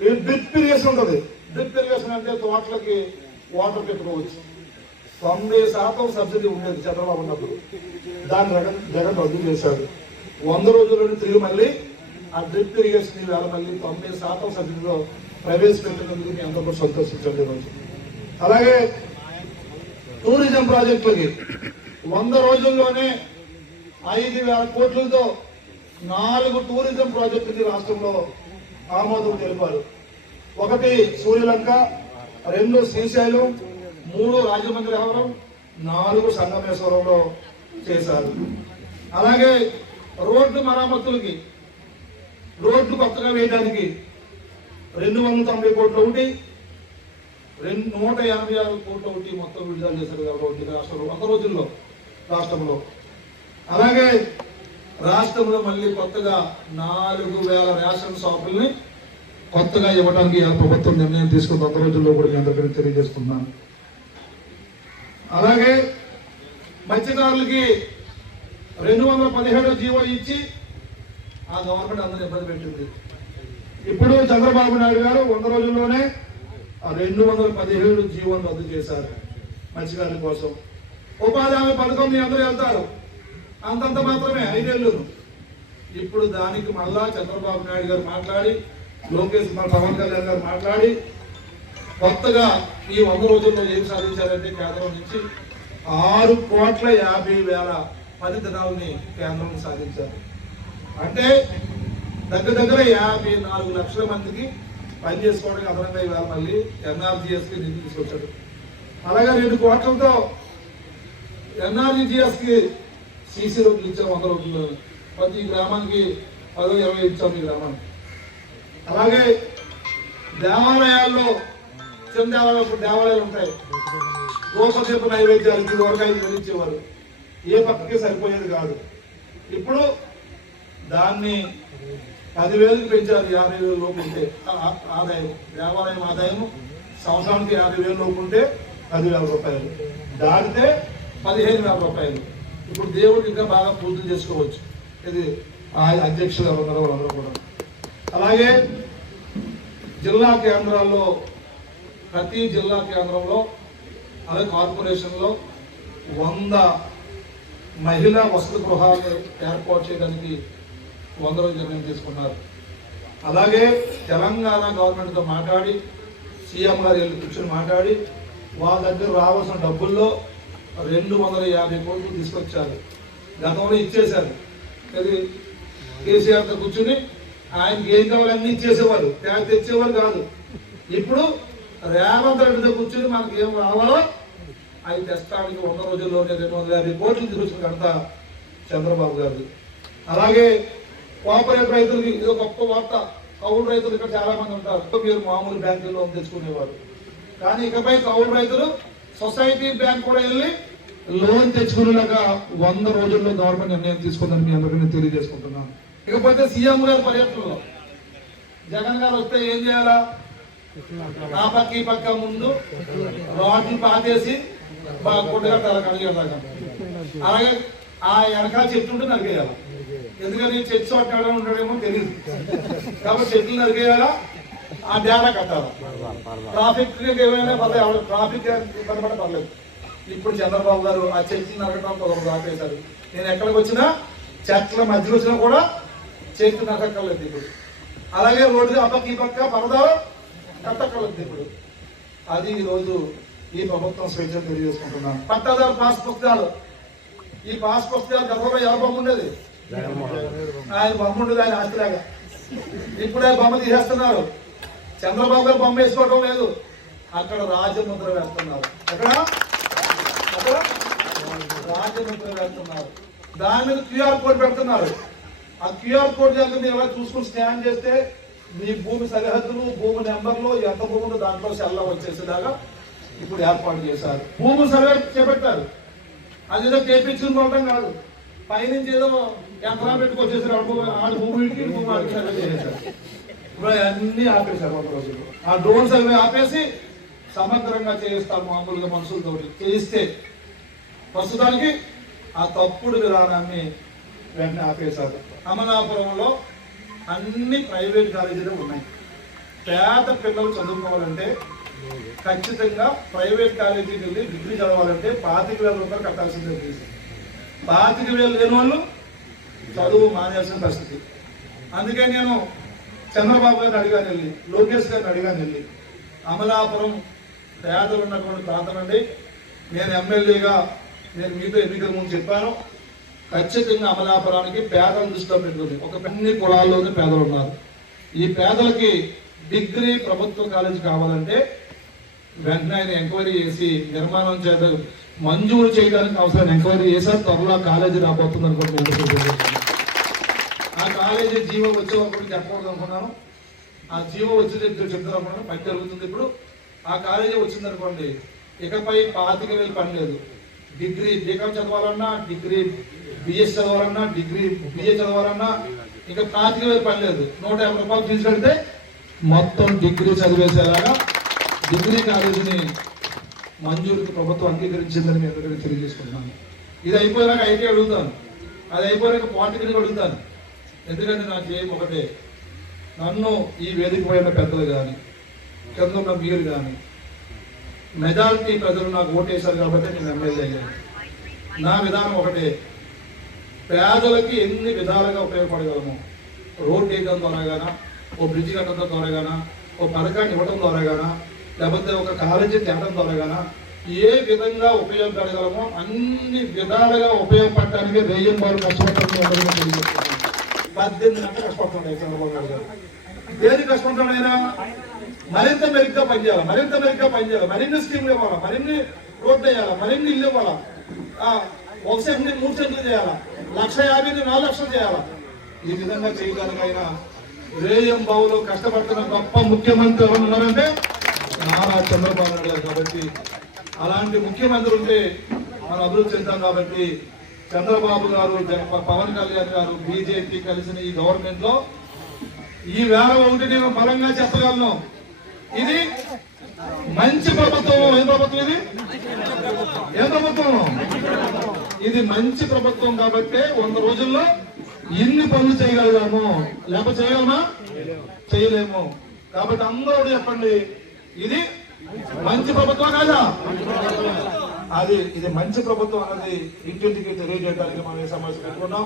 Drip irrigation ఉంటుంది. Drip irrigation అంటే తోటలకి వాటర్ పెట్టుకోవచ్చు. 90% సబ్సిడీ ఉండేది చంద్రబాబు ఉన్నప్పుడు. దాని జగన్ రద్దు చేశాడు. 100 రోజుల్లోనే తిరిగి మళ్ళీ ఆ డ్రిప్ ఇరిగేషన్ వేళ మళ్ళీ 90% సబ్సిడీలో ప్రవేశపెట్టినందుకు మీ అందరూ సంతోషించండి ఈరోజు. అలాగే టూరిజం ప్రాజెక్టులకి 100 రోజుల్లోనే 5,000 కోట్లతో 4 టూరిజం ప్రాజెక్టుకి రాష్ట్రంలో ఆమోదం తెలిపారు. 1 సూర్యలంక, 2 శ్రీశైలం, 3 రాజమండ్రి, 4 సంగమేశ్వరంలో చేశారు. అలాగే రోడ్డు మరామతులకి, రోడ్డు కొత్తగా వేయడానికి 290 కోట్లు ఒకటి, 186 కోట్లు ఒకటి మొత్తం విడుదల చేశారు కాబట్టి రాష్ట్రంలో 100 రోజుల్లో రాష్ట్రంలో. అలాగే రాష్ట్రంలో మళ్ళీ కొత్తగా 4,000 రేషన్ షాపుల్ని కొత్తగా ఇవ్వడానికి ప్రభుత్వం నిర్ణయం తీసుకున్న 100 రోజుల్లో కూడా మీ అందరికీ తెలియజేస్తున్నాను. అలాగే మత్స్యకారులకి 217 జీవో ఇచ్చి ఆ గవర్నమెంట్ అందరూ ఇబ్బంది పెట్టింది. ఇప్పుడు చంద్రబాబు నాయుడు గారు 100 రోజుల్లోనే 217 జీవోను రద్దు చేశారు మత్స్యకారుల కోసం. ఉపాధి హామీ పథకం మీ అందరూ వెళ్తారు, అంతంత మాత్రమే 5 ఏళ్ళు. ఇప్పుడు దానికి మళ్ళా చంద్రబాబు నాయుడు గారు మాట్లాడి, లోకేష్ పవన్ కళ్యాణ్ గారు మాట్లాడి కొత్తగా ఈ 100 రోజుల్లో ఏం సాధించారంటే కేంద్రం నుంచి 6,50,00,000 పని దినాలని కేంద్రం సాధించారు. అంటే దగ్గర 54 లక్షల మందికి పని చేసుకోవడానికి అదనంగా ఇవాళ మళ్ళీ ఎన్ఆర్జీఎస్కి నిధులు తీసుకొచ్చాడు. అలాగే 2 కోట్లతో ఎన్ఆర్జీఎస్కి సీసీ రోడ్లు ఇచ్చాం 100 రోజుల్లో. ప్రతి గ్రామానికి 10-20 ఇచ్చాం ఈ గ్రామానికి. అలాగే దేవాలయాల్లో చిన్న దేవాలయాలు ఉంటాయి, దోషదీప నైవేద్యాలు ఇదివరకు 5,000 ఇచ్చేవారు, ఏ పక్కకి సరిపోయేది కాదు. ఇప్పుడు దాన్ని 10,000కి పెంచారు. 50,000 లోపు ఉంటే ఆదాయం, దేవాలయం ఆదాయం సంవత్సరానికి 50,000 లోపు ఉంటే 10,000 రూపాయలు, దాటితే 15,000 రూపాయలు. ఇప్పుడు దేవుడికి ఇంకా బాగా పూజలు చేసుకోవచ్చు. ఇది అధ్యక్షులు ఎవరున్నారో వాళ్ళందరూ కూడా. అలాగే జిల్లా కేంద్రాల్లో, ప్రతి జిల్లా కేంద్రంలో అలాగే కార్పొరేషన్లో 100 మహిళా వసతి గృహాలు ఏర్పాటు చేయడానికి 100 రోజులు నిర్ణయం తీసుకున్నారు. అలాగే తెలంగాణ గవర్నమెంట్తో మాట్లాడి, సీఎం గారు కూర్చొని మాట్లాడి వాళ్ళ దగ్గర రావాల్సిన డబ్బుల్లో 250 కోట్లు తీసుకొచ్చారు. గతంలో ఇచ్చేశారు. అది కేసీఆర్తో కూర్చుని ఆయనకి ఏం కావాలి అన్ని ఇచ్చేసేవారు, ట్యాక్స్ తెచ్చేవారు కాదు. ఇప్పుడు రేవంత్ రెడ్డితో కూర్చొని మనకి ఏం రావాలో అవి తెస్తానికి 100 రోజుల్లోనే 250 కోట్లు తీసుకొచ్చిన ఘనత చంద్రబాబు గారు. అలాగే కోఆపరేటివ్ రైతులకి ఇది గొప్ప వార్త. కౌలు రైతులు ఇక్కడ చాలా మంది ఉంటారు, మీరు మామూలు బ్యాంకుల్లో లోన్ తెచ్చుకునేవారు. కానీ ఇకపై కౌలు రైతులు సొసైటీ బ్యాంక్ కూడా వెళ్ళి లోన్ తెచ్చుకునేలాగా 100 రోజుల్లో గవర్నమెంట్ నిర్ణయం తీసుకుందని మీ అందరికీ నేను తెలియజేసుకుంటున్నాను. ఇకపోతే సీఎం గారి పర్యటనలో జగన్ గారు వస్తే ఏం చేయాలా? ఆ పక్క ఈ పక్క ముందు రాడ్లు పాతేసి కొట్టుగా కడిగేదాకా, అలాగే ఆ వెనకాల చెట్టు ఉంటే నరికేయాలి. ఎందుకని చెట్టు చోట ఉంటాడేమో తెలియదు కాబట్టి చెట్లు నరికేయాలా, ఆ డేటా కట్టాలా. ట్రాఫిక్ ఏమైనా పర్లేదు, ట్రాఫిక్ ఇబ్బంది పడ పర్లేదు. ఇప్పుడు చంద్రబాబు గారు ఆ చెట్లు నరకడం కొందరు ఆపేశారు. నేను ఎక్కడికి వచ్చినా చెట్ల మధ్యలో వచ్చినా కూడా చెట్లు నరకలేదు ఇప్పుడు. అలాగే రోడ్డు ఆ పక్క ఈ పక్క పరదాలు కట్టకలేదు ఇప్పుడు. అది ఈరోజు ఈ ప్రభుత్వం స్వేచ్ఛ తెలియజేసుకుంటున్నాను. పట్టాదారు పాస్ పుస్తకాలు, ఈ పాస్ పుస్తకాలు గతంలో ఎవరి బొమ్మ ఉండేది? ఆయన బొమ్మ ఉండేది, ఆయన ఆస్తిలాగా. ఇప్పుడే బొమ్మ తీసేస్తున్నారు. చంద్రబాబు గారు బొమ్మ వేసుకోవడం లేదు, అక్కడ రాజముద్ర వేస్తున్నారు. ఎక్కడ రాజముద్ర వేస్తున్నారు, దాని మీద QR కోడ్ పెడుతున్నారు. ఆ QR కోడ్ దగ్గర మీరు ఎలా చూసుకుని స్కాన్ చేస్తే మీ భూమి సరిహద్దులు, భూమి నెంబర్లు, ఎంత భూమి ఉందో దాంట్లో సెల్లా వచ్చేసేలాగా ఇప్పుడు ఏర్పాటు చేశారు. భూమి సర్వే చేపట్టారు. అదేదో చేపించుకోవడం కాదు, పైనుంచి ఏదో ఎకరా పెట్టుకొచ్చేసారు. ఆడ భూమికి భూమి సర్వే చేసేసారు. ఇప్పుడు అన్ని ఆపేశారు 100 రోజులు. ఆ డ్రోన్ సర్వే ఆపేసి సమగ్రంగా చేయిస్తాం మామూలుగా మనుషులతో చేయిస్తే. ప్రస్తుతానికి ఆ తప్పుడు విధానాన్ని వెంటనే ఆపేశారు. అమలాపురంలో అన్ని ప్రైవేట్ కాలేజీలు ఉన్నాయి. పేద పిల్లలు చదువుకోవాలంటే ఖచ్చితంగా ప్రైవేట్ కాలేజీకి వెళ్ళి డిగ్రీ చదవాలంటే 25,000 రూపాయలు కట్టాల్సిందే ఫీజు. 25,000 లేని వాళ్ళు చదువు మానేయాల్సిన పరిస్థితి. అందుకే నేను చంద్రబాబు గారిని అడిగాను వెళ్ళి, లోకేష్ గారిని అడిగాను వెళ్ళి, అమలాపురం పేదలు ఉన్నటువంటి ప్రాంతం అండి, నేను ఎమ్మెల్యేగా నేను మీతో ఎన్నికల ముందు చెప్పాను, ఖచ్చితంగా అమలాపురానికి పేదలను దృష్టిలో పెట్టుకుంది. ఒక అన్ని కులాల్లోనే పేదలు ఉన్నారు. ఈ పేదలకి డిగ్రీ ప్రభుత్వ కాలేజీ కావాలంటే వెంటనే ఆయన ఎంక్వైరీ చేసి నిర్మాణం మంజూరు చేయడానికి అవసరం ఎంక్వైరీ చేశారు. త్వరలో కాలేజీ రాబోతుంది అనుకుంటున్నాను. ఆ కాలేజీ జీవో వచ్చే వరకు చెప్పకూడదు అనుకున్నాను. ఆ జీవో వచ్చి చెప్తారు అనుకున్నాను. పని జరుగుతుంది ఇప్పుడు. ఆ కాలేజీ వచ్చిందనుకోండి, ఇకపై 25,000 పని లేదు. డిగ్రీ బీకాం చదవాలన్నా, డిగ్రీ బిఎస్ చదవాలన్నా, డిగ్రీ బిఏ చదవాలన్నా ఇంకా 25,000 పని లేదు. 150 రూపాయలు ఫీజు కడితే మొత్తం డిగ్రీ చదివేసేలాగా డిగ్రీ కాలేజీని మంజూరుకి ప్రభుత్వం అంగీకరించిందని నేను దగ్గర తెలియజేసుకుంటున్నాను. ఇది అయిపోయాక ఐటీ అడుగుతాను, అది అయిపోయాక పాలిటెక్నిక్ అడుగుతాను. ఎందుకంటే నాకు ఏం ఒకటే, నన్ను ఈ వేదిక పైన పెద్దలు కానీ కింద ఉన్న మీరు కానీ మెజారిటీ ప్రజలు నాకు ఓటేశారు కాబట్టి నేను ఎమ్మెల్యే అయ్యాను. నా విధానం ఒకటే, పేదలకి ఎన్ని విధాలుగా ఉపయోగపడగలము, రోడ్డు వేయడం ద్వారా గానా, ఓ బ్రిడ్జి కట్టడం ద్వారా గానా, ఓ పథకాన్ని ఇవ్వడం ద్వారా గానా, లేకపోతే ఒక కాలేజీ తేవడం ద్వారా గానా, ఏ విధంగా ఉపయోగపడగలమో అన్ని విధాలుగా ఉపయోగపడటానికి రేయన్ బాబు కష్టపడతాను. 18 గంటలు కష్టపడుతున్నాయి చంద్రబాబు గారు. ఏది కష్టపడతాడైనా మరింత మెరుగ్గా పనిచేయాలి, మరింత మెరుగ్గా పనిచేయాలి, మరిన్ని స్కీమ్లు ఇవ్వాలా, మరిన్ని రోడ్లు వేయాలా, మరిన్ని ఇల్లు ఇవ్వాలా, 1 సెంట్ని 3 సెంట్లు చేయాలా, 1,50,000ని 4 లక్షలు చేయాలా. ఈ విధంగా చేయడానికి ఆయన రేయం బావులో కష్టపడుతున్న గొప్ప ముఖ్యమంత్రి ఎవరు ఉన్నారంటే నారా చంద్రబాబు నాయుడు గారు. కాబట్టి అలాంటి ముఖ్యమంత్రి ఉంటే మనం అభివృద్ధి చెందాం. కాబట్టి చంద్రబాబు గారు, పవన్ కళ్యాణ్ గారు, బీజేపీ కలిసిన ఈ గవర్నమెంట్ లో ఈ వేళ ఒకటి నేను బలంగా చెప్పగలను, ఇది మంచి ప్రభుత్వం. ఏ ప్రభుత్వం ఇది? ఏ ప్రభుత్వం? ఇది మంచి ప్రభుత్వం. కాబట్టి 100 రోజుల్లో ఇన్ని పనులు చేయగలుగుతాము, లేకపోతే చేయగలమా? చేయలేము. కాబట్టి అందరూ చెప్పండి, ఇది మంచి ప్రభుత్వం కాదా? ఇది మంచి ప్రభుత్వం అన్నది ఇంటింటికి తెలియజేయడానికి మనం ఈ సమావేశం పెట్టుకున్నాం.